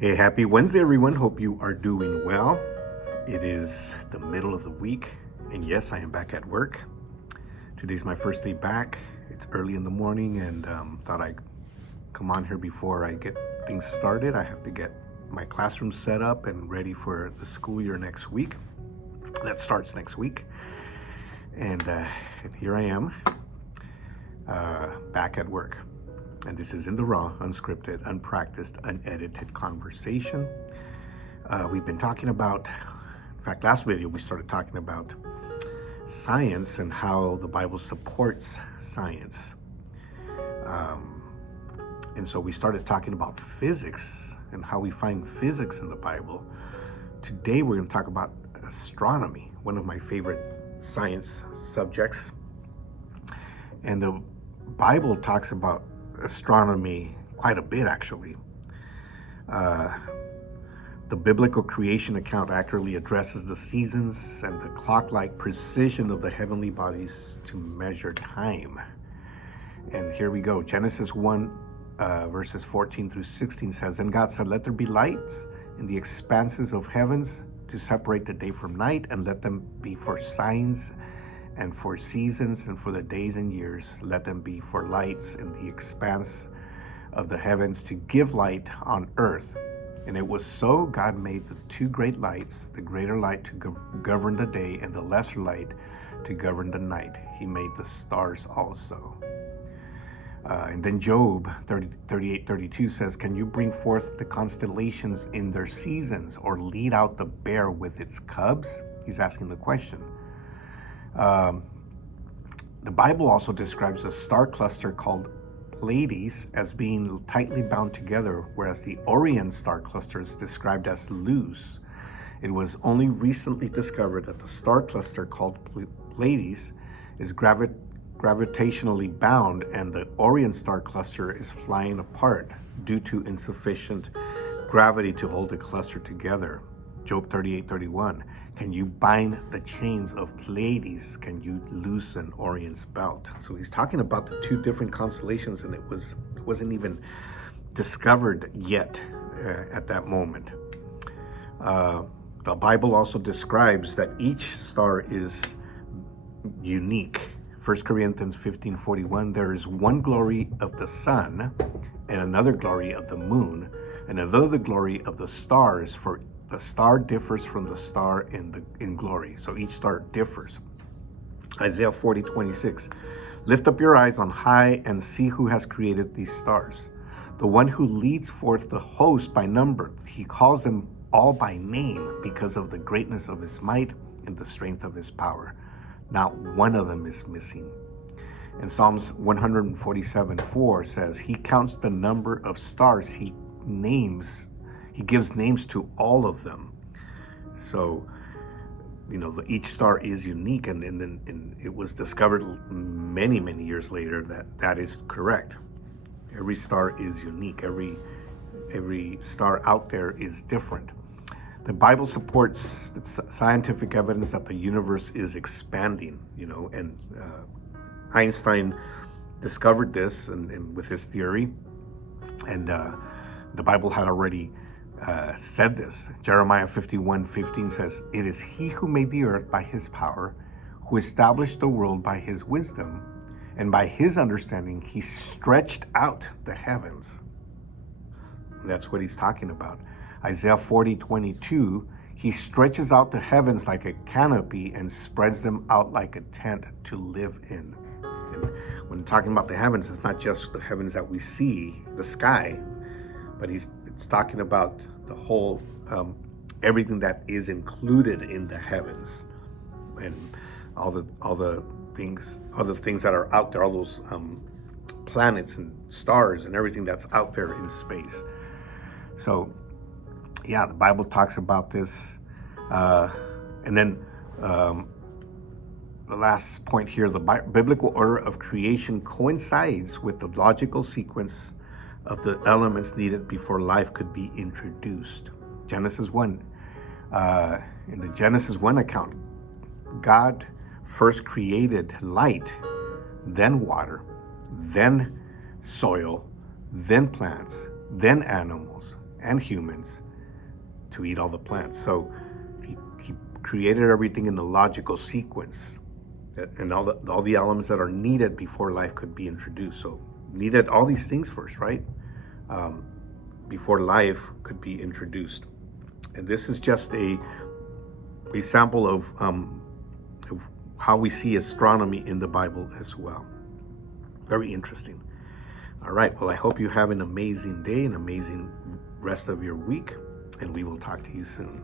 Hey, happy Wednesday, everyone. Hope you are doing well. It is the middle of the week, and yes, I am back at work. Today's my first day back. It's early in the morning, and thought I'd come on here before I get things started. I have to get my classroom set up and ready for the school year next week. That starts next week, and here I am, back at work. And this is in the raw, unscripted, unpracticed, unedited conversation. We've been talking about, in fact, last video we started talking about science and how the Bible supports science. And so we started talking about physics and how we find physics in the Bible. Today we're going to talk about astronomy, one of my favorite science subjects. And the Bible talks about astronomy quite a bit, actually. The biblical creation account accurately addresses the seasons and the clock-like precision of the heavenly bodies to measure time. And here we go. Genesis 1, verses 14 through 16 says, "And God said, let there be lights in the expanses of heavens to separate the day from night, and let them be for signs and for seasons and for the days and years. Let them be for lights in the expanse of the heavens to give light on earth. And it was so. God made the two great lights, the greater light to govern the day and the lesser light to govern the night. He made the stars also." And then Job 38:32 says, "Can you bring forth the constellations in their seasons, or lead out the bear with its cubs?" He's asking the question. The Bible also describes a star cluster called Pleiades as being tightly bound together, whereas the Orion star cluster is described as loose. It was only recently discovered that the star cluster called Pleiades is gravitationally bound, and the Orion star cluster is flying apart due to insufficient gravity to hold the cluster together. Job 38:31, "Can you bind the chains of Pleiades? Can you loosen Orion's belt?" So he's talking about the two different constellations, and it wasn't even discovered yet at that moment. The Bible also describes that each star is unique. 1 Corinthians 15:41, "There is one glory of the sun, and another glory of the moon, and another glory of the stars, for the star differs from the star in glory." So each star differs. Isaiah 40:26, "Lift up your eyes on high and see who has created these stars. The one who leads forth the host by number. He calls them all by name because of the greatness of his might and the strength of his power. Not one of them is missing." And Psalms 147:4 says, "He counts the number of stars. He gives names to all of them." So, each star is unique, and it was discovered many, many years later that is correct. Every star is unique. Every star out there is different. The Bible supports scientific evidence that the universe is expanding, and Einstein discovered this and with his theory, and the Bible had already said this. Jeremiah 51:15 says, "It is he who made the earth by his power, who established the world by his wisdom, and by his understanding he stretched out the heavens." That's what he's talking about. Isaiah 40:22, "He stretches out the heavens like a canopy and spreads them out like a tent to live in." And when talking about the heavens, it's not just the heavens that we see, the sky, but it's talking about the whole, everything that is included in the heavens, and all the things that are out there, all those planets and stars and everything that's out there in space. So, yeah, the Bible talks about this, and then the last point here: the biblical order of creation coincides with the logical sequence of the elements needed before life could be introduced. Genesis 1. In the Genesis 1 account, God first created light, then water, then soil, then plants, then animals, and humans to eat all the plants. So he created everything in the logical sequence, and all the elements that are needed before life could be introduced. So needed all these things first, right? Before life could be introduced. And this is just a sample of how we see astronomy in the Bible as well. Very interesting. All right. Well, I hope you have an amazing day, an amazing rest of your week, and we will talk to you soon.